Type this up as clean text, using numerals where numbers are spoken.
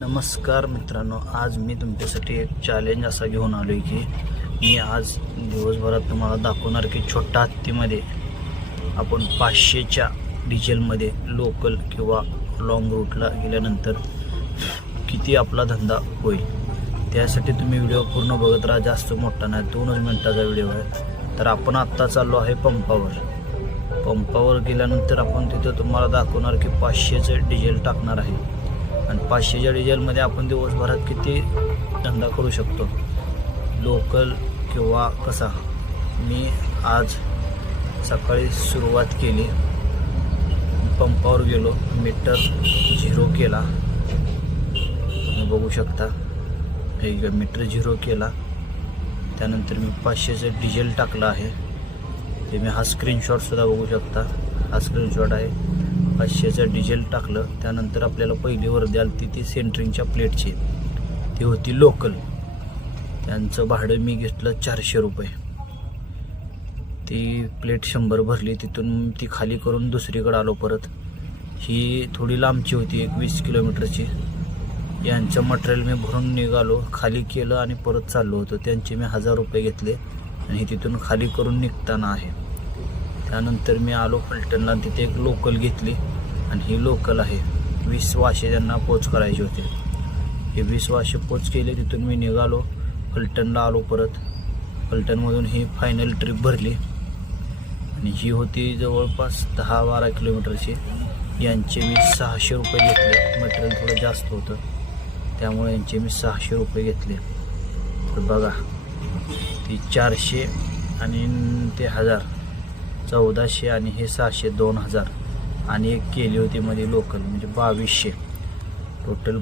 नमस्कार मित्रांनो, आज मी तुमच्यासाठी एक चॅलेंज असा घेऊन आलो आहे की मी आज दिवसभरात तुम्हाला दाखवणार की छोट्या हत्तीमध्ये आपण 500च्या डिझेलमध्ये लोकल किंवा लॉंग रूटला गेल्यानंतर किती आपला धंदा होईल. त्यासाठी तुम्ही व्हिडिओ पूर्ण बघत राहा. जास्त मोठा नाही, 2 मिनिटाचा व्हिडिओ आहे. तर आपण आत्ता चाललो आहे पंपावर गेल्यानंतर आपण तिथं तुम्हाला दाखवणार की 500चं डिझेल टाकणार आहे आणि 500च्या डिझेलमध्ये आपण दिवसभरात किती धंदा करू शकतो, लोकल किंवा कसा. मी आज सकाळी सुरुवात केली, पंपावर गेलो, मीटर 0 केला, तुम्ही बघू शकता. एक मीटर 0 केला, त्यानंतर मी 500चं डिझेल टाकलं आहे. ते मी हा स्क्रीनशॉटसुद्धा बघू शकता. हा स्क्रीनशॉट आहे. 500चं डिझेल टाकलं, त्यानंतर आपल्याला पहिली वर्दी आली ती सेंटरिंगच्या प्लेटची, ती होती लोकल. त्यांचं भाडं मी घेतलं 400 रुपये. ती प्लेट 100 भरली, तिथून ती खाली करून दुसरीकडे आलो परत. ही थोडी लांबची होती, 20 किलोमीटरची. यांचं मटेरियल मी भरून निघालो, खाली केलं आणि परत चाललो होतो. त्यांचे मी 1000 रुपये घेतले आणि तिथून खाली करून निघताना आहे. त्यानंतर मी आलो फलटणला, तिथे एक लोकल घेतली आणि ही लोकल आहे. 20 वाशे त्यांना पोच करायचे होते. हे 20 वाशे पोच केले. तिथून मी निघालो, फलटणला आलो परत. फलटणमधून ही फायनल ट्रिप भरली आणि ही होती जवळपास 10-12 किलोमीटरची. यांचे मी 600 रुपये घेतले. मटेरियल थोडं जास्त होतं, त्यामुळे यांचे मी 600 रुपये घेतले. तर बघा, ती 400 आणि ते 1000, 1400 आणि हे 600, 2000 आणि एक केली होती मध्ये लोकल, म्हणजे 2200. टोटल